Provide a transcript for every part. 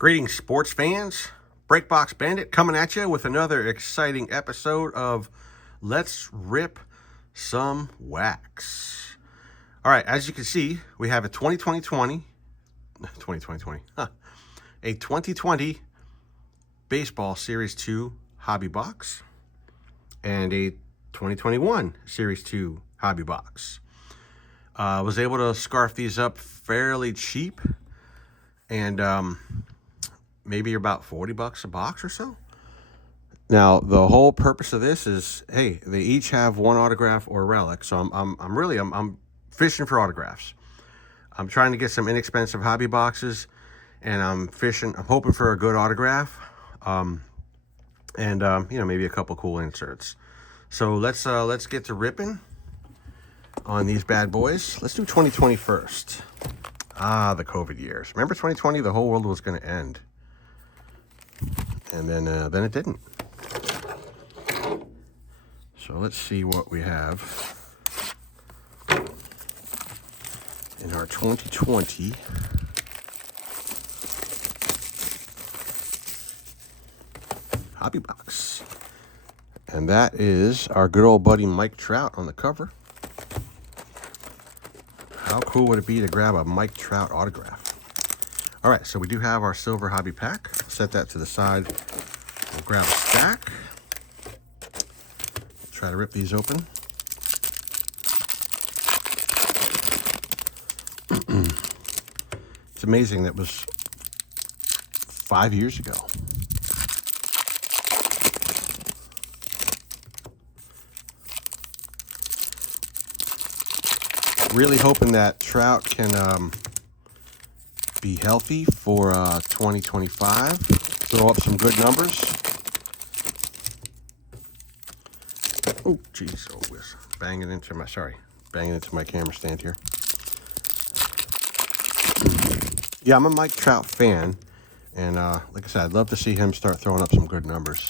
Greetings, sports fans. Breakbox Bandit coming at you with another exciting episode of Let's Rip Some Wax. All right, as you can see, we have a 2020 Baseball Series 2 Hobby Box and a 2021 Series 2 Hobby Box. I was able to scarf these up fairly cheap, and maybe about $40 a box or so. Now, the whole purpose of this is, hey, they each have one autograph or relic, so I'm fishing for autographs. I'm trying to get some inexpensive hobby boxes, and I'm hoping for a good autograph, and maybe a couple cool inserts. So let's get to ripping on these bad boys. Let's do 2020 first. The COVID years. Remember 2020? The whole world was going to end. And then it didn't. So let's see what we have in our 2020 hobby box. And that is our good old buddy Mike Trout on the cover. How cool would it be to grab a Mike Trout autograph? All right, so we do have our silver hobby pack. Set that to the side. We'll grab a stack. Try to rip these open. It's amazing that was 5 years ago. Really hoping that Trout can be healthy for 2025. Throw up some good numbers. Oh, geez, banging into my camera stand here. Yeah, I'm a Mike Trout fan, and like I said, I'd love to see him start throwing up some good numbers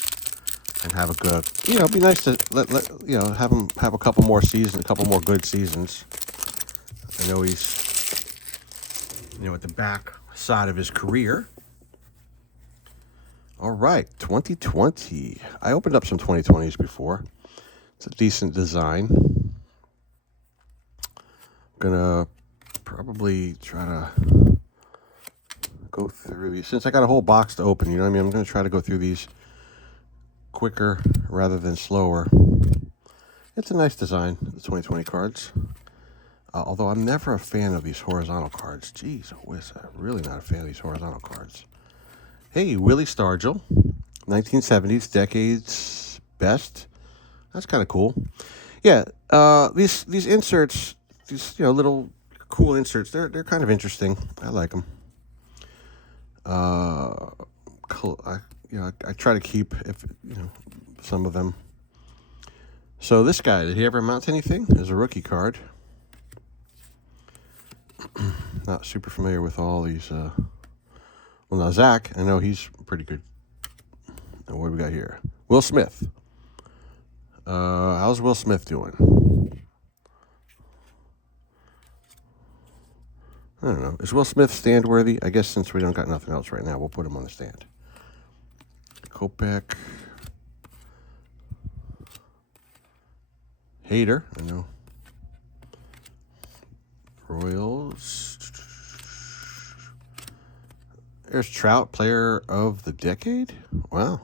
and have a good, it'd be nice to have him have a couple more good seasons. I know he's, at the back side of his career. All right, 2020. I opened up some 2020s before. It's a decent design. I'm gonna probably try to go through these. Since I got a whole box to open, I'm gonna try to go through these quicker rather than slower. It's a nice design, the 2020 cards. Although I'm never a fan of these horizontal cards. Jeez, I'm really not a fan of these horizontal cards. Hey, Willie Stargell, 1970s, decades best. That's kind of cool. Yeah, these inserts, these little cool inserts, they're kind of interesting. I like them. I try to keep some of them. So this guy, did he ever amount to anything? There's a rookie card. Not super familiar with all these. Well, now Zach, I know he's pretty good. And what do we got here? Will Smith. How's Will Smith doing? I don't know. Is Will Smith stand worthy? I guess since we don't got nothing else right now, we'll put him on the stand. Kopech. Hader, I know. Royals. There's Trout, player of the decade. Wow.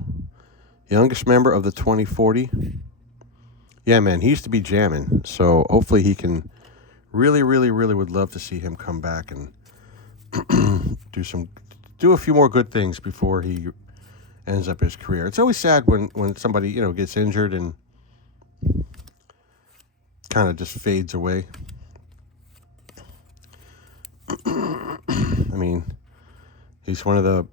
Youngest member of the 2040. Yeah, man, he used to be jamming. So hopefully he can really would love to see him come back and do a few more good things before he ends up his career. It's always sad when somebody, gets injured and kind of just fades away. He's one of the,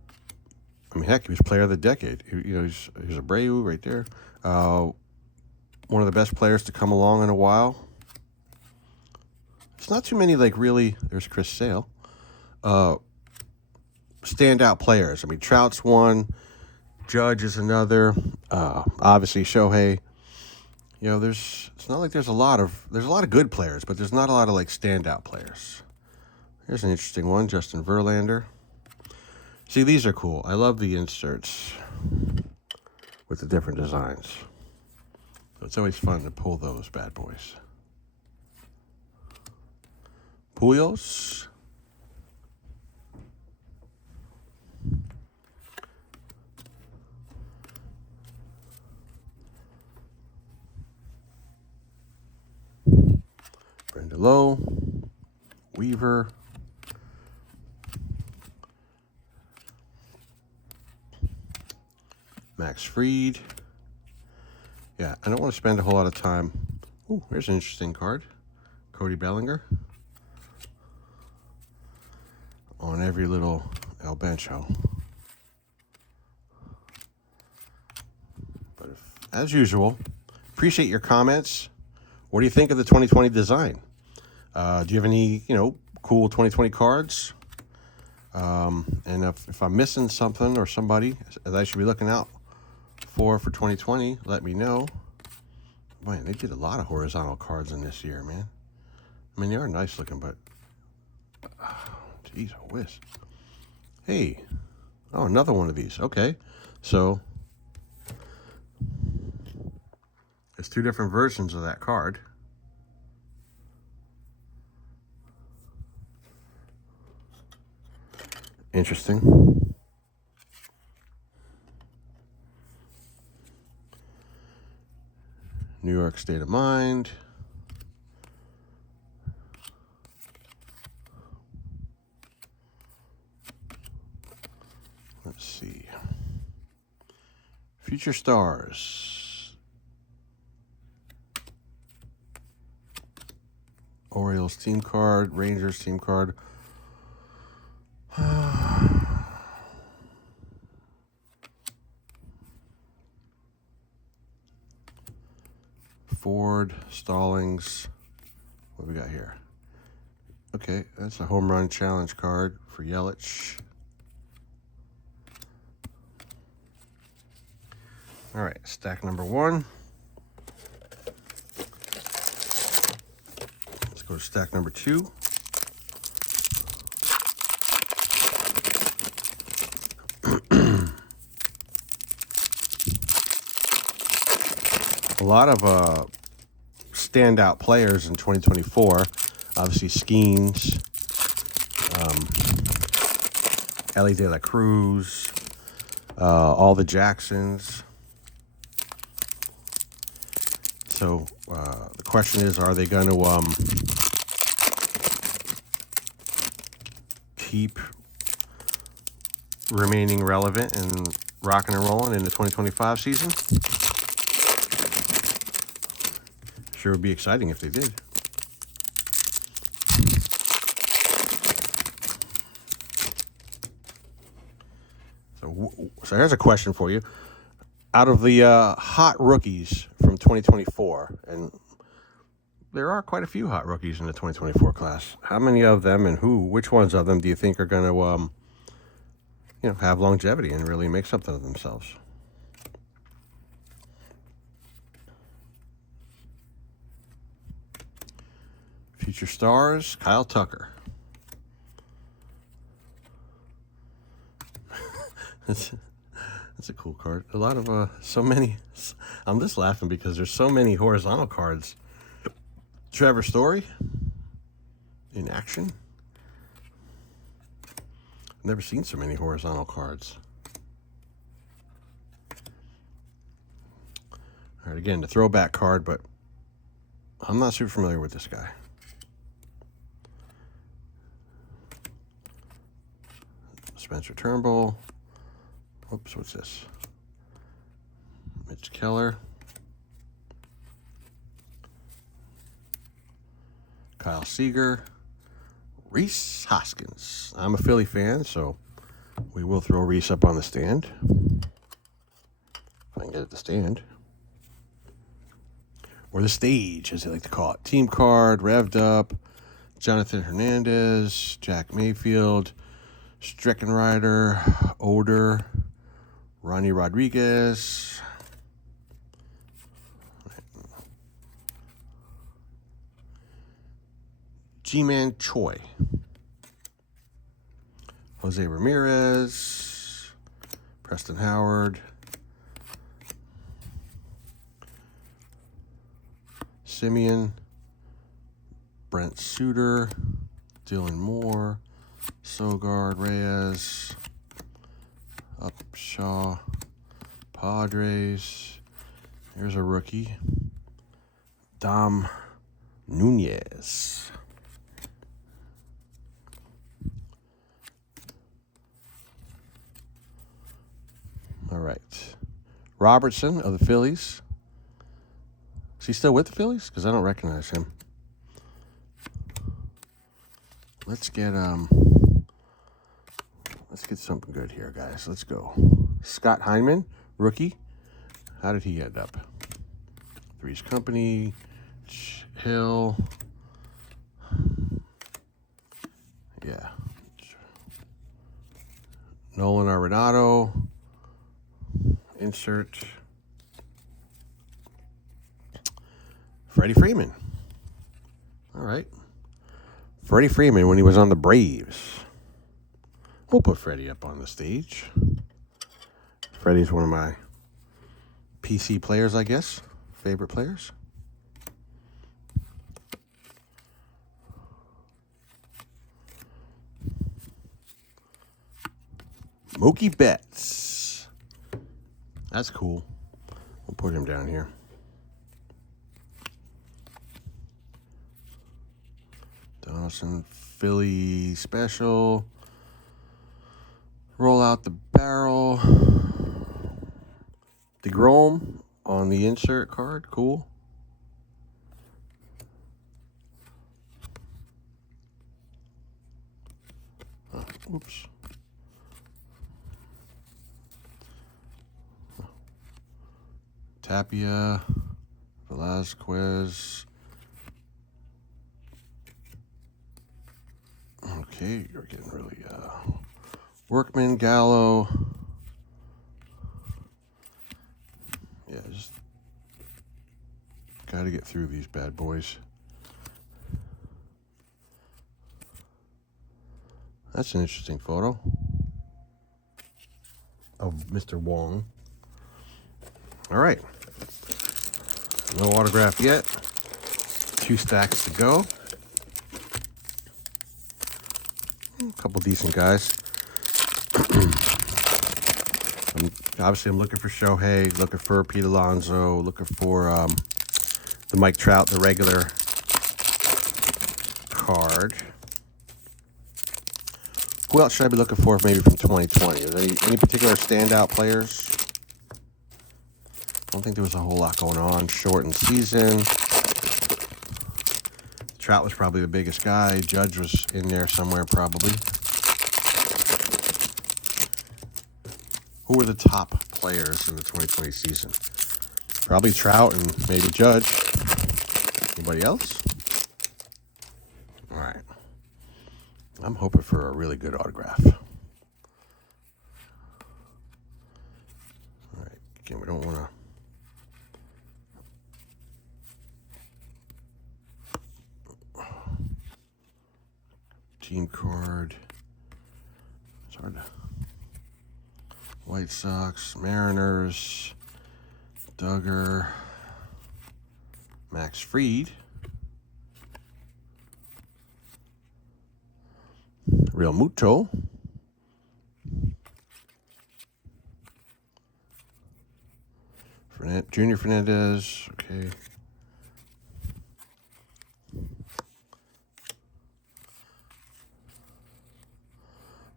heck, he was player of the decade. He's Abreu right there. One of the best players to come along in a while. It's not too many, there's Chris Sale. Standout players. Trout's one. Judge is another. Obviously, Shohei. It's not like there's a lot of good players, but there's not a lot of standout players. Here's an interesting one, Justin Verlander. See, these are cool. I love the inserts with the different designs. So it's always fun to pull those bad boys. Pujols. Brenda Lowe. Weaver. Max Fried. Yeah, I don't want to spend a whole lot of time. Ooh, here's an interesting card. Cody Bellinger. On every little El Bencho. But as usual, appreciate your comments. What do you think of the 2020 design? Do you have any, cool 2020 cards? And if I'm missing something or somebody that I should be looking out for 2020, let me know. Man, they did a lot of horizontal cards in this year, man. I mean, they are nice looking, but geez, a whiz. Hey, oh, another one of these. Okay, so there's two different versions of that card. Interesting. New York State of Mind. Let's see. Future Stars. Orioles team card. Rangers team card. Ford, Stallings. What do we got here? Okay, that's a home run challenge card for Yelich. All right, stack number one. Let's go to stack number two. A lot of standout players in 2024. Obviously, Skeens, Ellie De La Cruz, all the Jacksons. So the question is, are they going to keep remaining relevant and rocking and rolling in the 2025 season? Sure would be exciting if they did. So here's a question for you. Out of the hot rookies from 2024, and there are quite a few hot rookies in the 2024 class, how many of them and which ones of them do you think are going to, have longevity and really make something of themselves? Future Stars, Kyle Tucker. That's a cool card. A lot of, so many. I'm just laughing because there's so many horizontal cards. Trevor Story in action. I've never seen so many horizontal cards. All right, again, the throwback card, but I'm not super familiar with this guy. Spencer Turnbull. Oops, what's this? Mitch Keller. Kyle Seager. Rhys Hoskins. I'm a Philly fan, so we will throw Rhys up on the stand. If I can get it to stand. Or the stage, as they like to call it. Team card, revved up. Jonathan Hernandez. Jack Mayfield. Streckenrider, Oder, Ronnie Rodriguez, G-Man Choi, Jose Ramirez, Preston Howard. Simeon. Brent Suter. Dylan Moore. Sogard, Reyes. Upshaw. Padres. Here's a rookie. Dom Nunez. All right. Robertson of the Phillies. Is he still with the Phillies? Because I don't recognize him. Let's get something good here, guys. Let's go. Scott Heineman, rookie. How did he end up? Three's Company, Hill. Yeah. Nolan Arenado. Insert. Freddie Freeman. All right. Freddie Freeman when he was on the Braves. We'll put Freddie up on the stage. Freddie's one of my PC players, I guess. Favorite players. Mookie Betts. That's cool. We'll put him down here. Donaldson, Philly special. Roll out the barrel. DeGrom on the insert card. Cool. Oh, oops. Tapia, Velasquez. Okay, you're getting really Workman, Gallo. Yeah, just got to get through these bad boys. That's an interesting photo of Mr. Wong. All right. No autograph yet. 2 stacks to go. A couple decent guys. I'm looking for Shohei, looking for Pete Alonso, looking for the Mike Trout, the regular card. Who else should I be looking for maybe from 2020? Is there any particular standout players? I don't think there was a whole lot going on. Shortened season. Trout was probably the biggest guy. Judge was in there somewhere probably. Who were the top players in the 2020 season? Probably Trout and maybe Judge. Anybody else? All right. I'm hoping for a really good autograph. All right. Again, we don't want to... Team card. It's hard to... White Sox, Mariners, Duggar, Max Fried, Real Muto, Junior Fernandez, okay.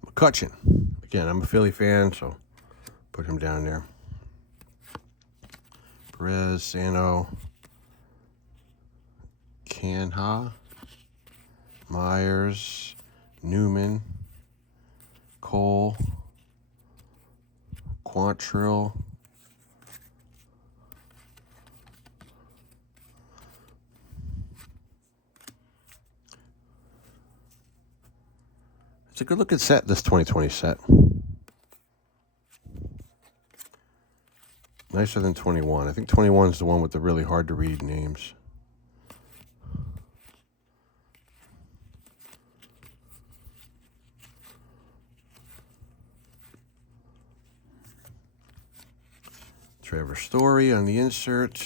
McCutchen. Again, I'm a Philly fan, so put him down there. Perez, Sano, Canha, Myers, Newman, Cole, Quantrill, it's a good looking set, this 2020 set. Nicer than 21. I think 21 is the one with the really hard to read names. Trevor Story on the insert.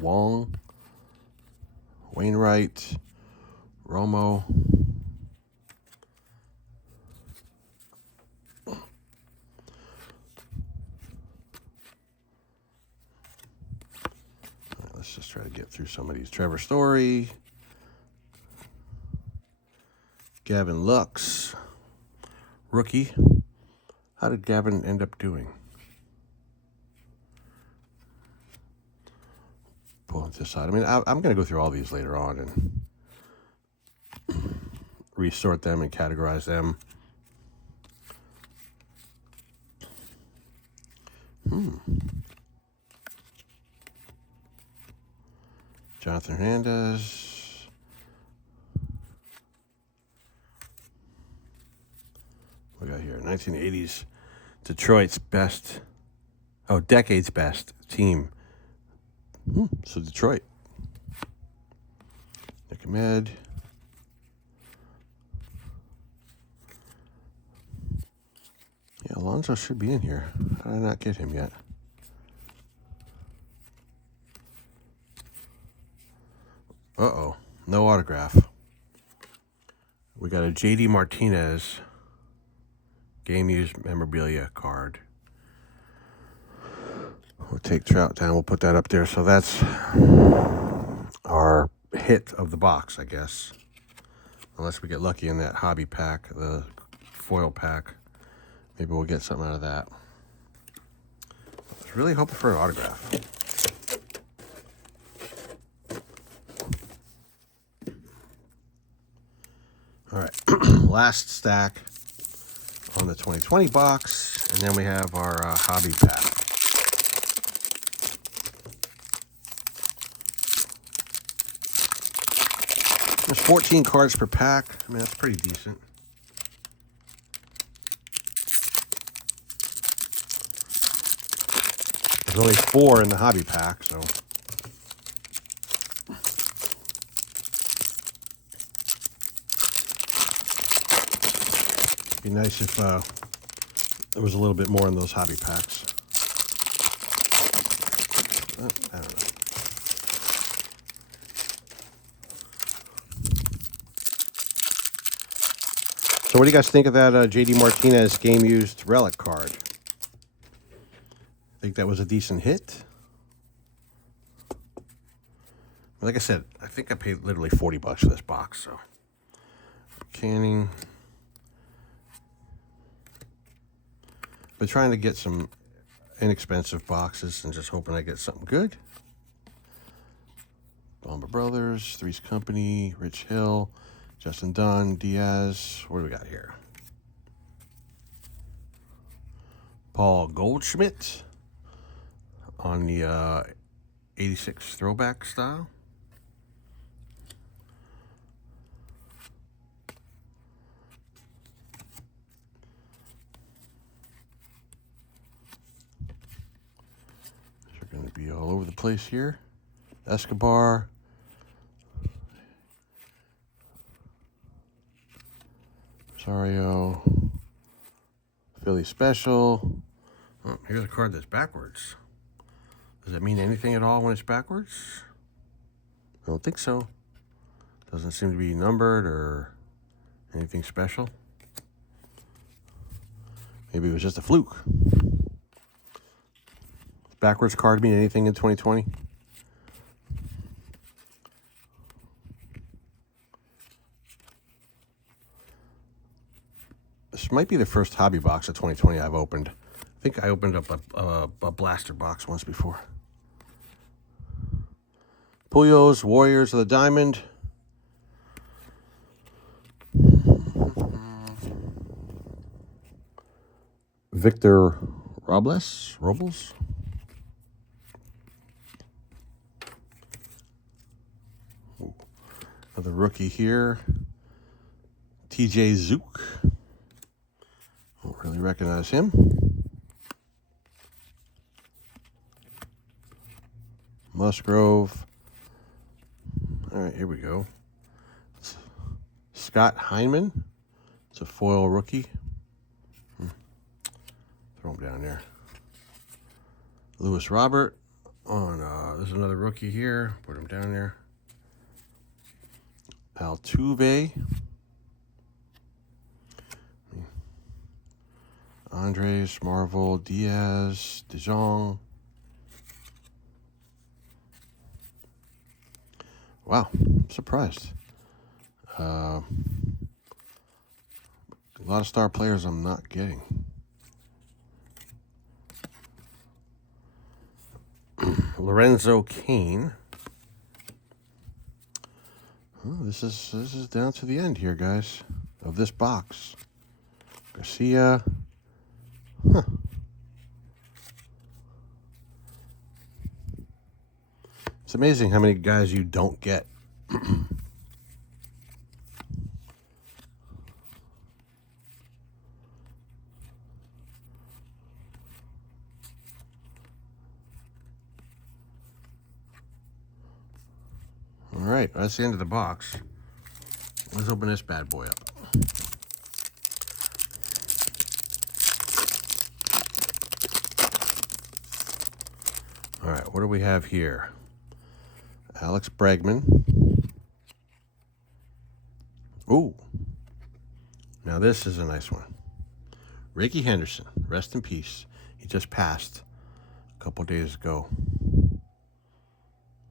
Wong, Wainwright, Romo. Let's just try to get through some of these. Trevor Story, Gavin Lux, rookie. How did Gavin end up doing? Pulling this out. I mean, I'm going to go through all these later on and resort them and categorize them. Jonathan Hernandez. What we got here? 1980s Detroit's best, decade's best team. So Detroit. Nick Ahmed. Yeah, Alonso should be in here. How did I not get him yet? Uh-oh. No autograph. We got a JD Martinez game-used memorabilia card. We'll take Trout down. We'll put that up there. So that's our hit of the box, I guess. Unless we get lucky in that hobby pack, the foil pack. Maybe we'll get something out of that. I was really hoping for an autograph. All right, last stack on the 2020 box, and then we have our hobby pack. There's 14 cards per pack. I mean, that's pretty decent. There's only 4 in the hobby pack, so. It'd be nice if there was a little bit more in those hobby packs. I don't know. So what do you guys think of that JD Martinez game-used relic card? Think that was a decent hit? Like I said, I think I paid literally $40 for this box, so. Canning. Been trying to get some inexpensive boxes and just hoping I get something good. Bomber Brothers, Three's Company, Rich Hill, Justin Dunn, Diaz. What do we got here? Paul Goldschmidt on the 86 throwback style. These are going to be all over the place here. Escobar. Rosario. Philly Special. Oh, here's a card that's backwards. Does that mean anything at all when it's backwards? I don't think so. Doesn't seem to be numbered or anything special. Maybe it was just a fluke. Backwards card mean anything in 2020? This might be the first hobby box of 2020 I've opened. I think I opened up a blaster box once before. Pujols, Warriors of the Diamond. Victor Robles. Ooh. Another rookie here. TJ Zook. Don't really recognize him. Musgrove. All right, here we go. Scott Heineman. It's a foil rookie. Throw him down there. Lewis Robert on, there's another rookie here. Put him down there. Altuve. Andres, Marvel, Diaz, DeJong. Wow, I'm surprised. A lot of star players I'm not getting. Lorenzo Cain. Oh, this is down to the end here, guys, of this box. Garcia. Huh. It's amazing how many guys you don't get. All right, that's the end of the box. Let's open this bad boy up. All right, what do we have here? Alex Bregman. Ooh. Now this is a nice one. Rickey Henderson, rest in peace. He just passed a couple days ago.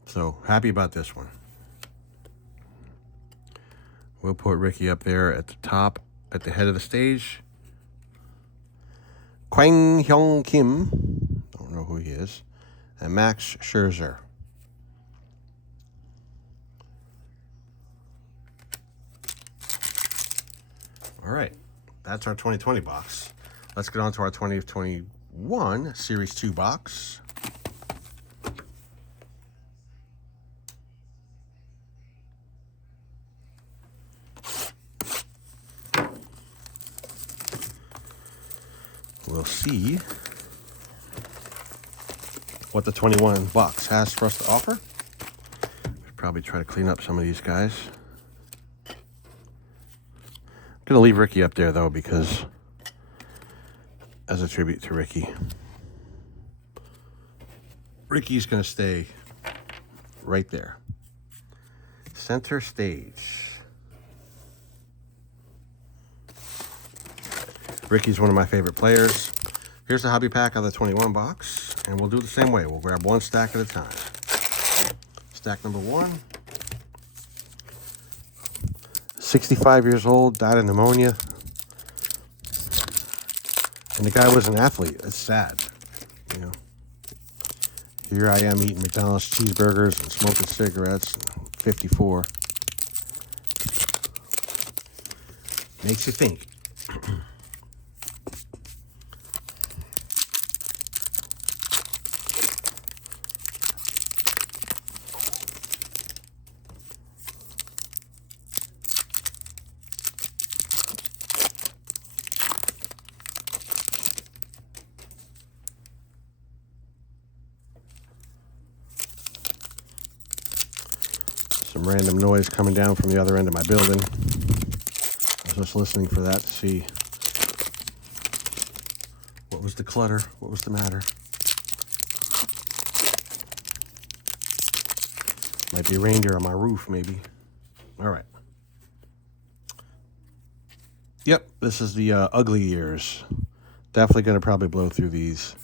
So happy about this one. We'll put Ricky up there at the top, at the head of the stage. Kwang Hyung Kim, don't know who he is, and Max Scherzer. All right, that's our 2020 box. Let's get on to our 2021 Series 2 box. We'll see what the 21 box has for us to offer. Should probably try to clean up some of these guys. I'm gonna leave Ricky up there though, because as a tribute to Ricky, Ricky's gonna stay right there. Center stage. Ricky's one of my favorite players. Here's the hobby pack of the 21 box, and we'll do the same way. We'll grab one stack at a time. Stack number 1. 65 years old, died of pneumonia. And the guy was an athlete. It's sad, you know. Here I am eating McDonald's cheeseburgers and smoking cigarettes at 54. Makes you think. Some random noise coming down from the other end of my building. I was just listening for that to see what was the clutter, what was the matter. Might be a reindeer on my roof, maybe. All right. Yep, this is the ugly years. Definitely going to probably blow through these.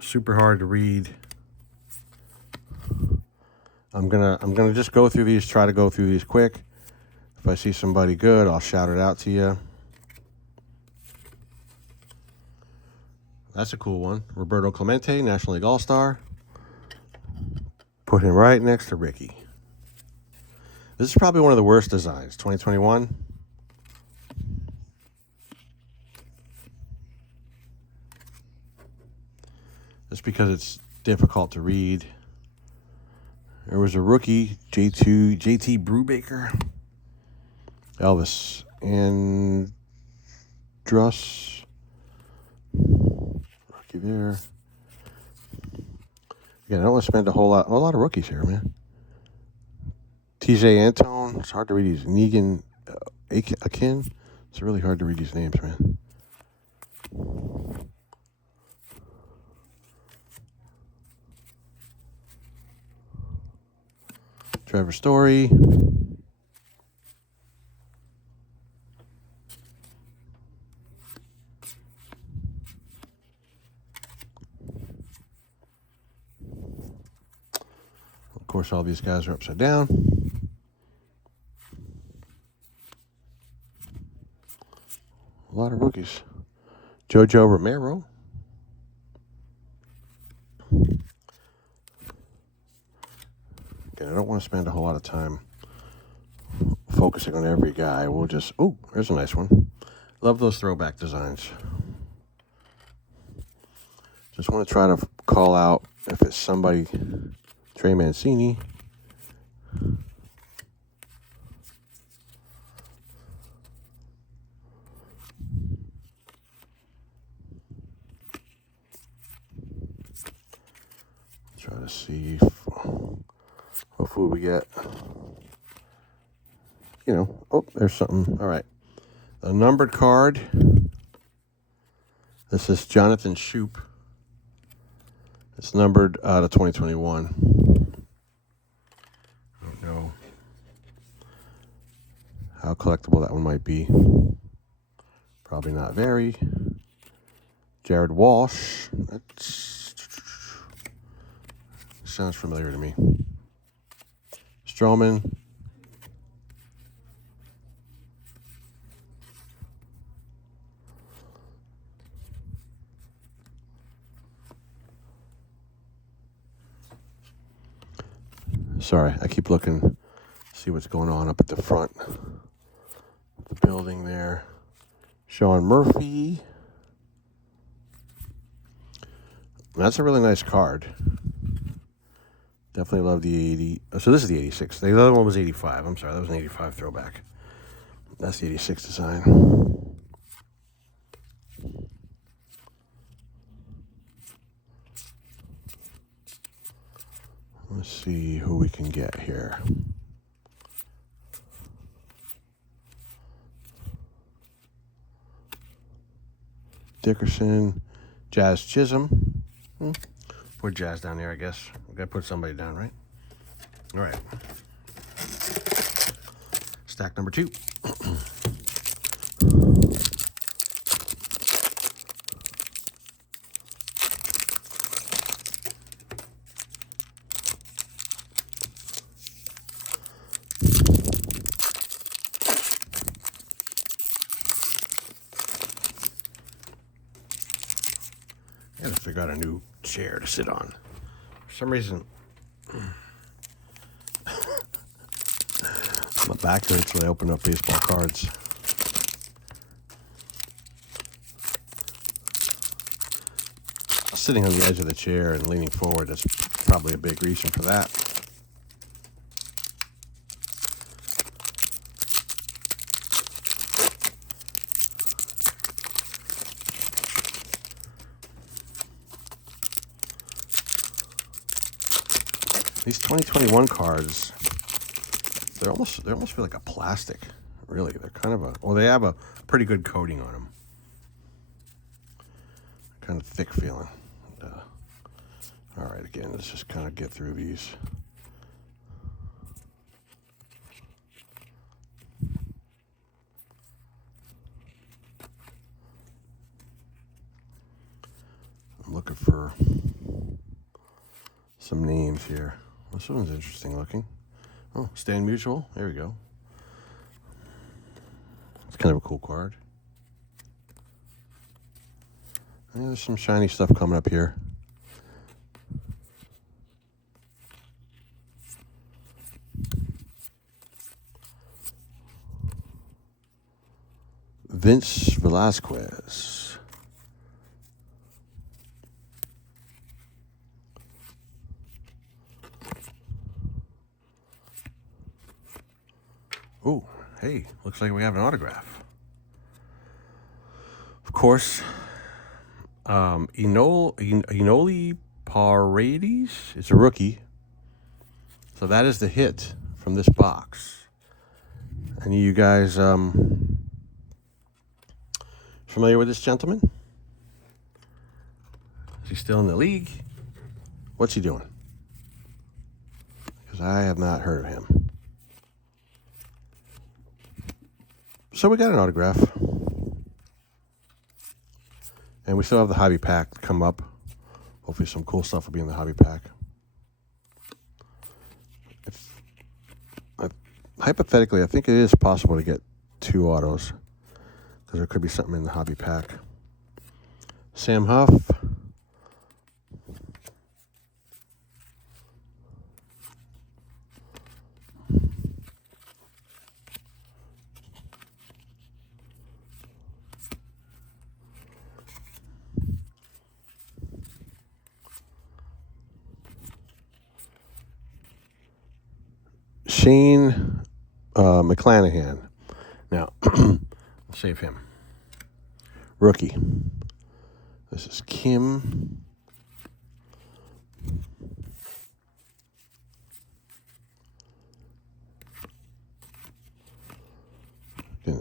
Super hard to read. I'm gonna just go through these, try to go through these quick. If I see somebody good, I'll shout it out to you. That's a cool one. Roberto Clemente, National League All-Star. Put him right next to Ricky. This is probably one of the worst designs, 2021. Just because it's difficult to read. There was a rookie, JT Brubaker. Elvis Andrus. Rookie there. Again, I don't want to spend a lot of rookies here, man. TJ Antone. It's hard to read these. Negan Akin. It's really hard to read these names, man. Trevor Story. Of course, all these guys are upside down. A lot of rookies. Jojo Romero. Again, I don't want to spend a whole lot of time focusing on every guy. We'll just... Oh, there's a nice one. Love those throwback designs. Just want to try to call out if it's somebody... Trey Mancini. Try to see hopefully we get, oh, there's something. All right. A numbered card. This is Jonathan Shoop. It's numbered to 2021. I don't know how collectible that one might be. Probably not very. Jared Walsh. Sounds familiar to me. Stroman. Sorry, I keep looking, see what's going on up at the front of the building there. Sean Murphy. That's a really nice card. Definitely love the 80. So this is the 86. The other one was 85. I'm sorry, that was an 85 throwback. That's the 86 design. Let's see who we can get here. Dickerson, Jazz Chisholm. Put Jazz down there, I guess. We gotta put somebody down, right? All right. Stack number 2. I gotta figure out a new chair to sit on. For some reason, my back hurts when I open up baseball cards. Sitting on the edge of the chair and leaning forward, that's probably a big reason for that. These 2021 cards, they almost feel like a plastic. Really, they're kind of they have a pretty good coating on them. Kind of thick feeling. All right, again, let's just kind of get through these. I'm looking for some names here. This one's interesting looking. Oh, Stan Musial. There we go. It's kind of a cool card. Yeah, there's some shiny stuff coming up here. Vince Velasquez. Oh, hey, looks like we have an autograph. Of course, Enoli Paredes is a rookie. So that is the hit from this box. Any of you guys familiar with this gentleman? Is he still in the league? What's he doing? Because I have not heard of him. So we got an autograph. And we still have the hobby pack to come up. Hopefully some cool stuff will be in the hobby pack. Hypothetically, I think it is possible to get 2 autos. Because there could be something in the hobby pack. Sam Huff. Shane McClanahan. Now, I'll save him. Rookie. This is Kim.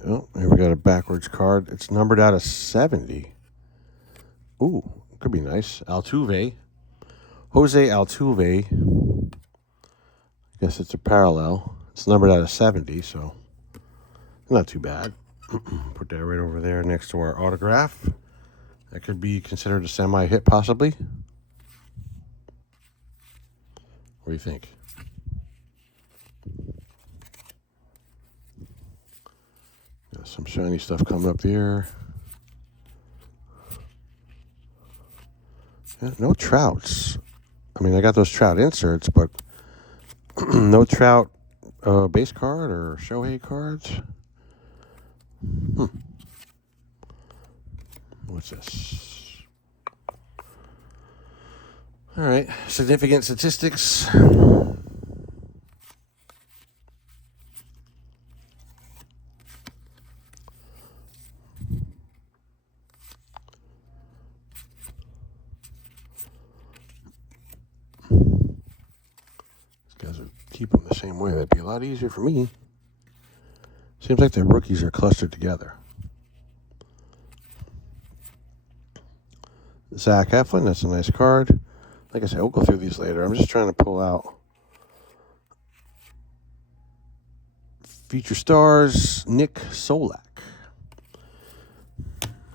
Oh, here we got a backwards card. It's numbered out of 70. Ooh, could be nice. Altuve. Jose Altuve. I guess it's a parallel. It's numbered out of 70, so not too bad. Put that right over there next to our autograph. That could be considered a semi-hit, possibly. What do you think? Got some shiny stuff coming up there. Yeah, no Trouts. I mean, I got those Trout inserts, but no Trout base card or Shohei cards. What's this? All right, significant statistics. Guys would keep them the same way. That'd be a lot easier for me. Seems like the rookies are clustered together. Zach Eflin, that's a nice card. Like I said, we'll go through these later. I'm just trying to pull out Future Stars, Nick Solak.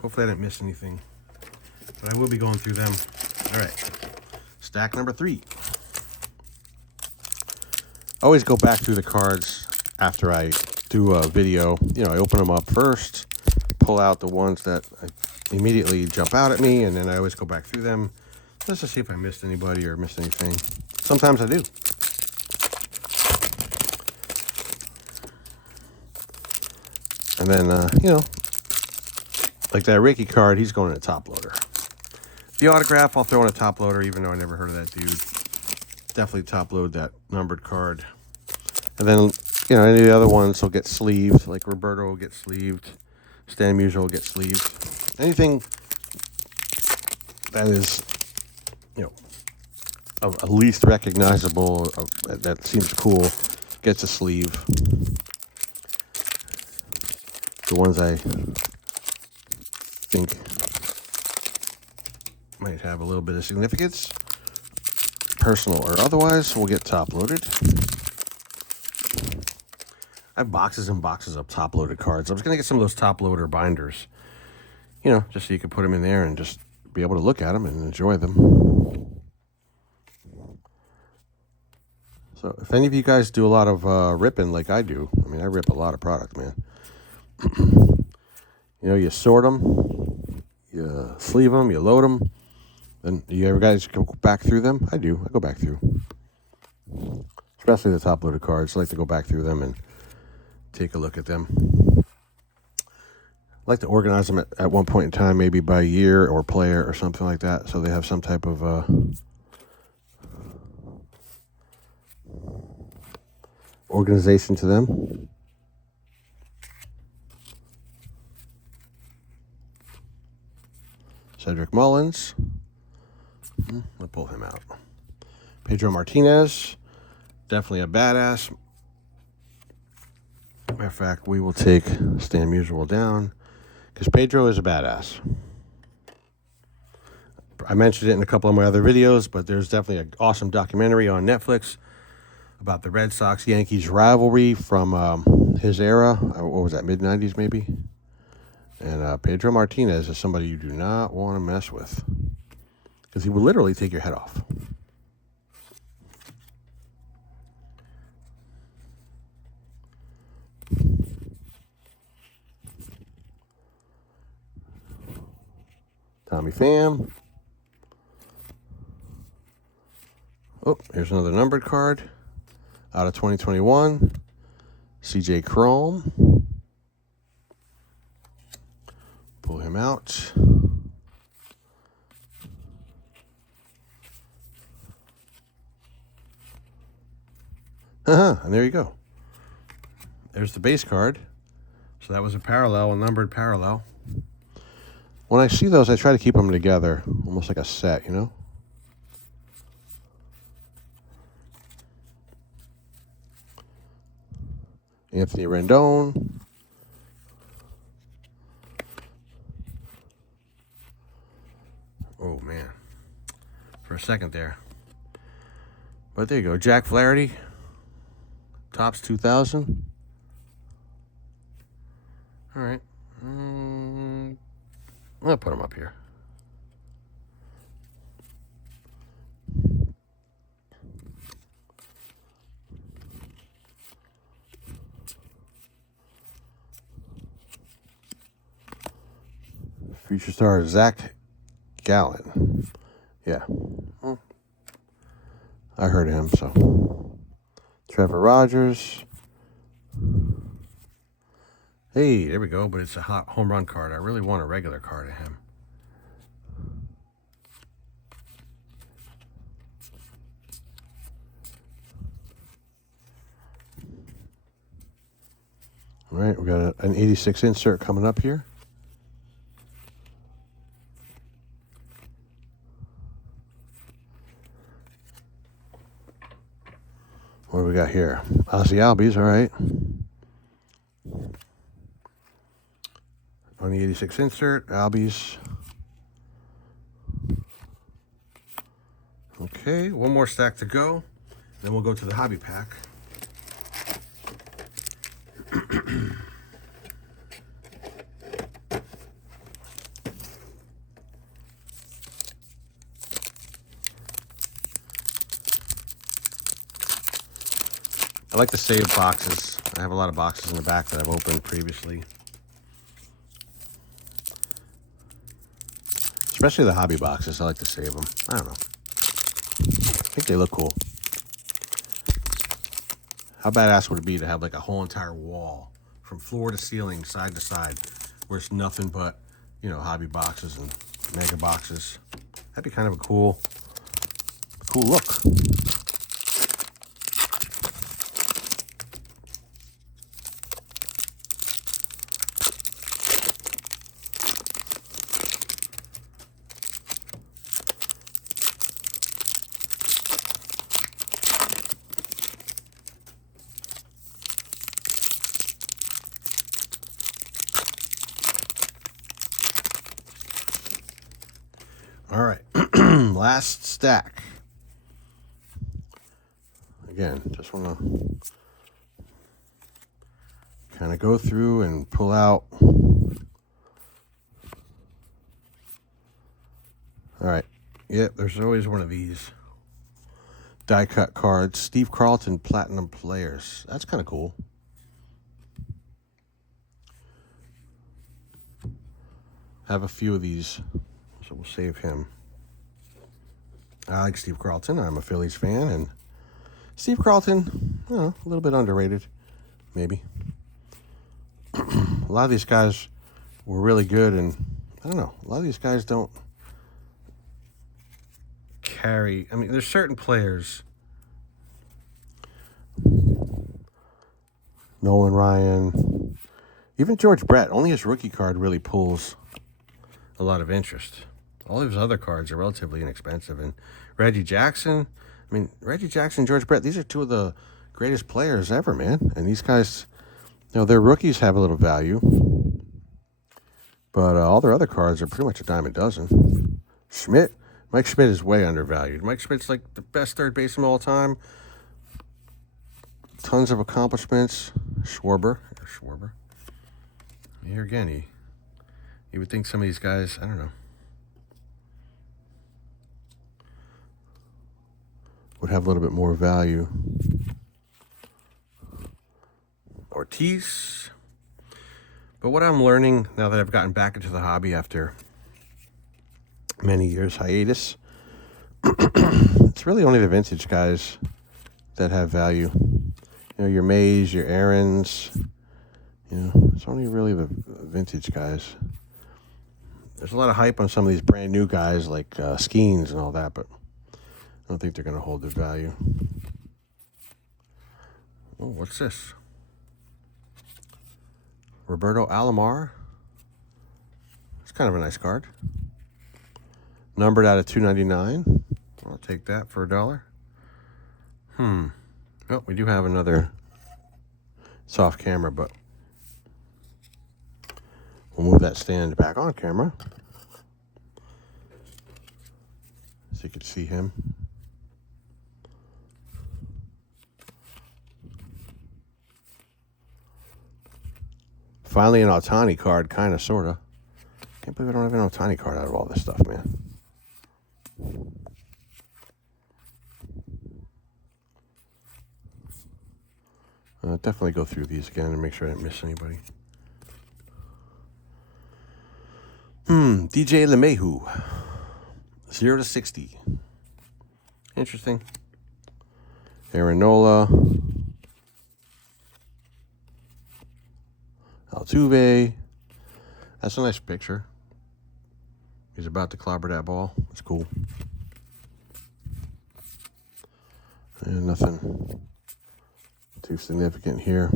Hopefully I didn't miss anything, but I will be going through them. All right, stack number 3. I always go back through the cards after I do a video. You know, I open them up first, pull out the ones that immediately jump out at me, and then I always go back through them just to see if I missed anybody or missed anything. Sometimes I do. And then, you know, like that Ricky card, he's going in a top loader. The autograph, I'll throw in a top loader, even though I never heard of that dude. Definitely top load that numbered card. And then, you know, any of the other ones will get sleeved, like Roberto will get sleeved, Stan Musial will get sleeved. Anything that is, you know, at least recognizable, that seems cool, gets a sleeve. The ones I think might have a little bit of significance, personal or otherwise, will get top loaded. I have boxes and boxes of top loaded cards. I was going to get some of those top loader binders, you know, just so you could put them in there and just be able to look at them and enjoy them. So if any of you guys do a lot of ripping like I do, I mean, I rip a lot of product, man. You know, you sort them, you sleeve them, you load them. Then you ever guys go back through them? I do. I go back through. Especially the top loaded cards. I like to go back through them and take a look at them. I like to organize them at one point in time, maybe by year or player or something like that, so they have some type of organization to them. Cedric Mullins. We'll pull him out. Pedro Martinez. Definitely a badass. Matter of fact, we will take Stan Musial down because Pedro is a badass. I mentioned it in a couple of my other videos, but there's definitely an awesome documentary on Netflix about the Red Sox-Yankees rivalry from his era. What was that, mid-90s maybe? And Pedro Martinez is somebody you do not want to mess with because he will literally take your head off. Tommy Pham. Oh, here's another numbered card out of 2021. CJ Cron. Pull him out. And there you go. There's the base card. So that was a parallel, a numbered parallel. When I see those, I try to keep them together, almost like a set, you know? Anthony Rendon. Oh, man. For a second there. But there you go. Jack Flaherty. Topps 2000. All right. I'll put them up here. Future star Zach Gallen. Yeah. I heard of him, so. Trevor Rogers. Hey, there we go, but it's a hot home run card. I really want a regular card of him. All right, we got an 86 insert coming up here. What do we got here? Ozzie Albies, all right. On the 86 insert, Albies. Okay, one more stack to go. Then we'll go to the hobby pack. I like to save boxes. I have a lot of boxes in the back that I've opened previously. Especially the hobby boxes. I like to save them. I don't know. I think they look cool. How badass would it be to have like a whole entire wall from floor to ceiling, side to side, where it's nothing but, you know, hobby boxes and mega boxes. That'd be kind of a cool look. All right, last stack. Again, just want to kind of go through and pull out. All right, yep, there's always one of these die cut cards. Steve Carlton Platinum Players. That's kind of cool. Have a few of these. So we'll save him. I like Steve Carlton. I'm a Phillies fan, and Steve Carlton, you know, a little bit underrated, maybe. A lot of these guys were really good, and I don't know. A lot of these guys don't carry. I mean, there's certain players. Nolan Ryan, even George Brett. Only his rookie card really pulls a lot of interest. All of his other cards are relatively inexpensive. And Reggie Jackson, Reggie Jackson, George Brett, these are two of the greatest players ever, man. And these guys, Now, their rookies have a little value, but all their other cards are pretty much a dime a dozen. Schmidt. Mike Schmidt is way undervalued. Mike Schmidt's like the best third baseman of all time. Tons of accomplishments. Schwarber. Here again, you would think some of these guys, I don't know, would have a little bit more value. Ortiz. But what I'm learning now that I've gotten back into the hobby after many years hiatus, it's really only the vintage guys that have value. You know, your Mays, your Aarons, you know, it's only really the vintage guys. There's a lot of hype on some of these brand new guys like Skeens and all that, but I don't think they're going to hold their value. Oh, what's this? Roberto Alomar. It's kind of a nice card. Numbered out of 299. I'll take that for $1. Oh, we do have another soft camera, but we'll move that stand back on camera so you can see him. Finally, an Ohtani card, kind of, sort of. Can't believe I don't have an Ohtani card out of all this stuff, man. Definitely go through these again and make sure I didn't miss anybody. DJ LeMahieu. 0-60. Interesting. Aaron Nola. Altuve. That's a nice picture. He's about to clobber that ball. That's cool. And nothing too significant here.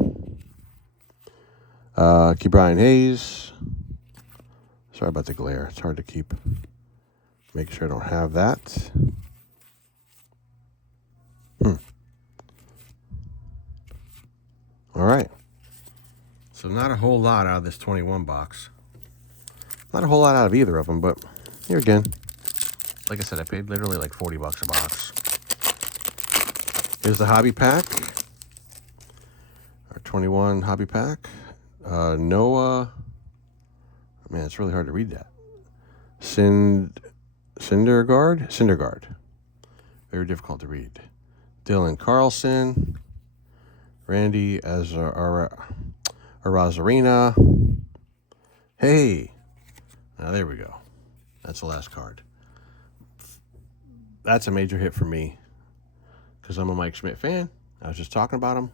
Brian Hayes. Sorry about the glare. It's hard to keep. Make sure I don't have that. All right. So not a whole lot out of this 21 box. Not a whole lot out of either of them, but here again, like I said, I paid literally like $40 a box. Here's the hobby pack. Our 21 hobby pack. Noah. Man, it's really hard to read that. Syndergaard. Very difficult to read. Dylan Carlson. Randy Arozarena. Hey. Now, there we go. That's the last card. That's a major hit for me because I'm a Mike Schmidt fan. I was just talking about him.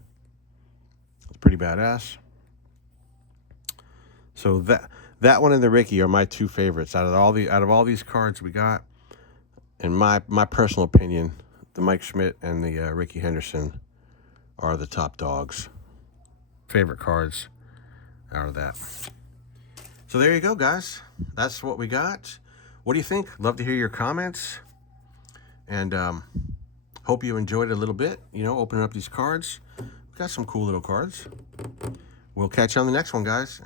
It's pretty badass. So that one and the Ricky are my two favorites out of all these cards we got. In my personal opinion, the Mike Schmidt and the Ricky Henderson are the top dogs. Favorite cards out of that. So there you go, guys. That's what we got. What do you think? Love to hear your comments. And hope you enjoyed it a little bit. You know, opening up these cards. We got some cool little cards. We'll catch you on the next one, guys.